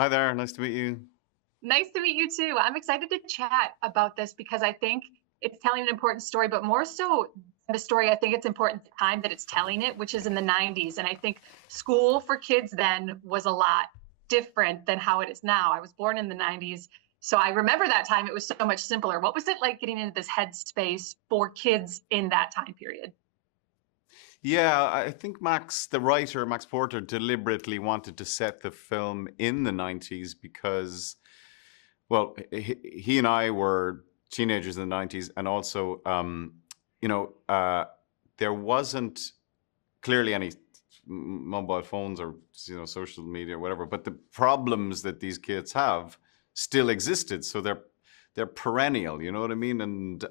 Hi there, nice to meet you. Nice to meet you too. I'm excited to chat about this because I think it's telling an important story, but more so the story, I think it's important the time that it's telling it, which is in the 90s. And I think school for kids then was a lot different than how it is now. I was born in the 90s, so I remember that time it was so much simpler. What was it like getting into this headspace for kids in that time period? Yeah, I think the writer, Max Porter, deliberately wanted to set the film in the 90s because, well, he and I were teenagers in the 90s, and also, you know, uh, there wasn't clearly any mobile phones or social media or whatever, but the problems that these kids have still existed, so they're perennial. You know what I mean? And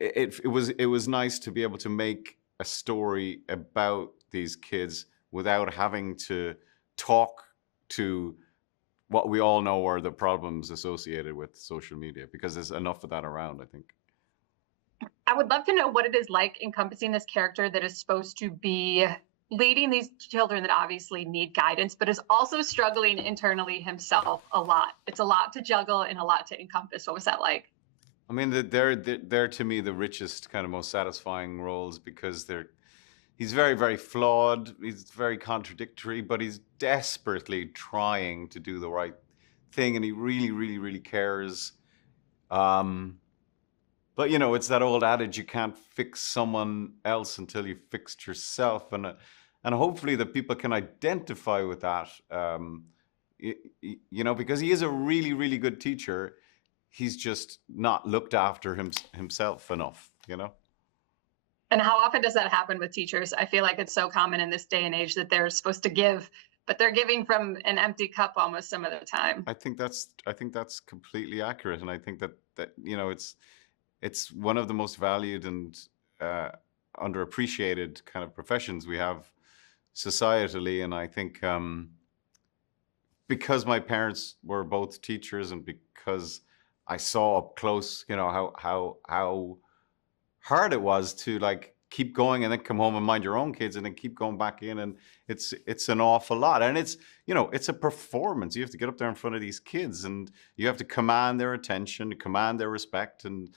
it was nice to be able to make a story about these kids without having to talk to what we all know are the problems associated with social media, because there's enough of that around, I think. I would love to know what it is like encompassing this character that is supposed to be leading these children that obviously need guidance, but is also struggling internally himself a lot. It's a lot to juggle and a lot to encompass. What was that like? I mean, they're to me the richest, kind of most satisfying roles, because he's very, very flawed. He's very contradictory, but he's desperately trying to do the right thing, and he really, really, really cares. Um, but it's that old adage: you can't fix someone else until you fixed yourself, and hopefully that people can identify with that. Because he is a really, really good teacher. He's just not looked after himself enough. And how often does that happen with teachers? I feel like it's so common in this day and age that they're supposed to give, but they're giving from an empty cup almost some of the time. I think that's completely accurate, and I think that it's one of the most valued and uh, underappreciated kind of professions we have societally. And I think because my parents were both teachers, and because I saw up close, how hard it was to like keep going and then come home and mind your own kids and then keep going back in, and it's an awful lot, and it's a performance. You have to get up there in front of these kids, and you have to command their attention, command their respect, and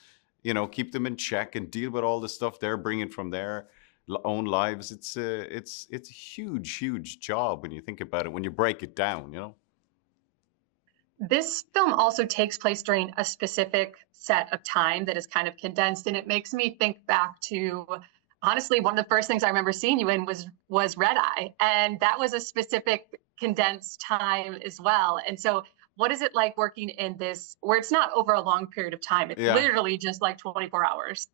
keep them in check and deal with all the stuff they're bringing from their own lives. It's a huge, huge job when you think about it, when you break it down. This film also takes place during a specific set of time that is kind of condensed, and it makes me think back to, honestly, one of the first things I remember seeing you in was Red Eye, and that was a specific condensed time as well. And so what is it like working in this where it's not over a long period of time? It's Yeah. literally just like 24 hours.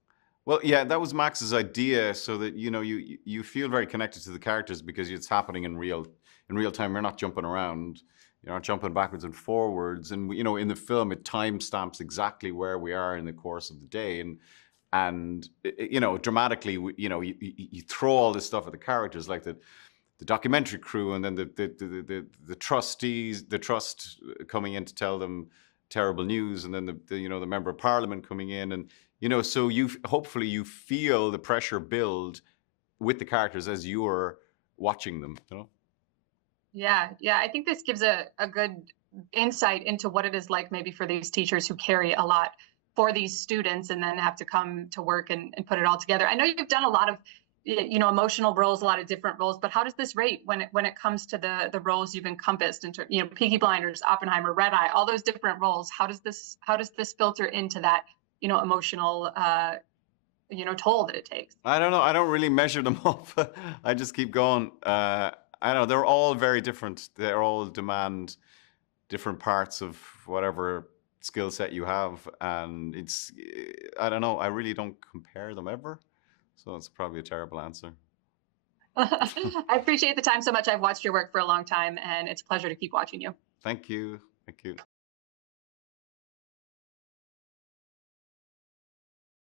Well, yeah, that was Max's idea, so that you feel very connected to the characters because it's happening in real time. You're not jumping around, you're not jumping backwards and forwards, and in the film it timestamps exactly where we are in the course of the day, and dramatically, you throw all this stuff at the characters, like the documentary crew, and then the trustees, the trust coming in to tell them terrible news, and then the member of parliament coming in, and so hopefully you feel the pressure build with the characters as you're watching them. Yeah, yeah. I think this gives a good insight into what it is like maybe for these teachers who carry a lot for these students and then have to come to work and put it all together. I know you've done a lot of emotional roles, a lot of different roles, but how does this rate when it comes to the roles you've encompassed into Peaky Blinders, Oppenheimer, Red Eye, all those different roles? How does this filter into that emotional toll that it takes? I don't know. I don't really measure them up. I just keep going. I don't know. They're all very different. They all demand different parts of whatever skill set you have, and I don't know. I really don't compare them ever, so it's probably a terrible answer. I appreciate the time so much. I've watched your work for a long time, and it's a pleasure to keep watching you. Thank you. Thank you.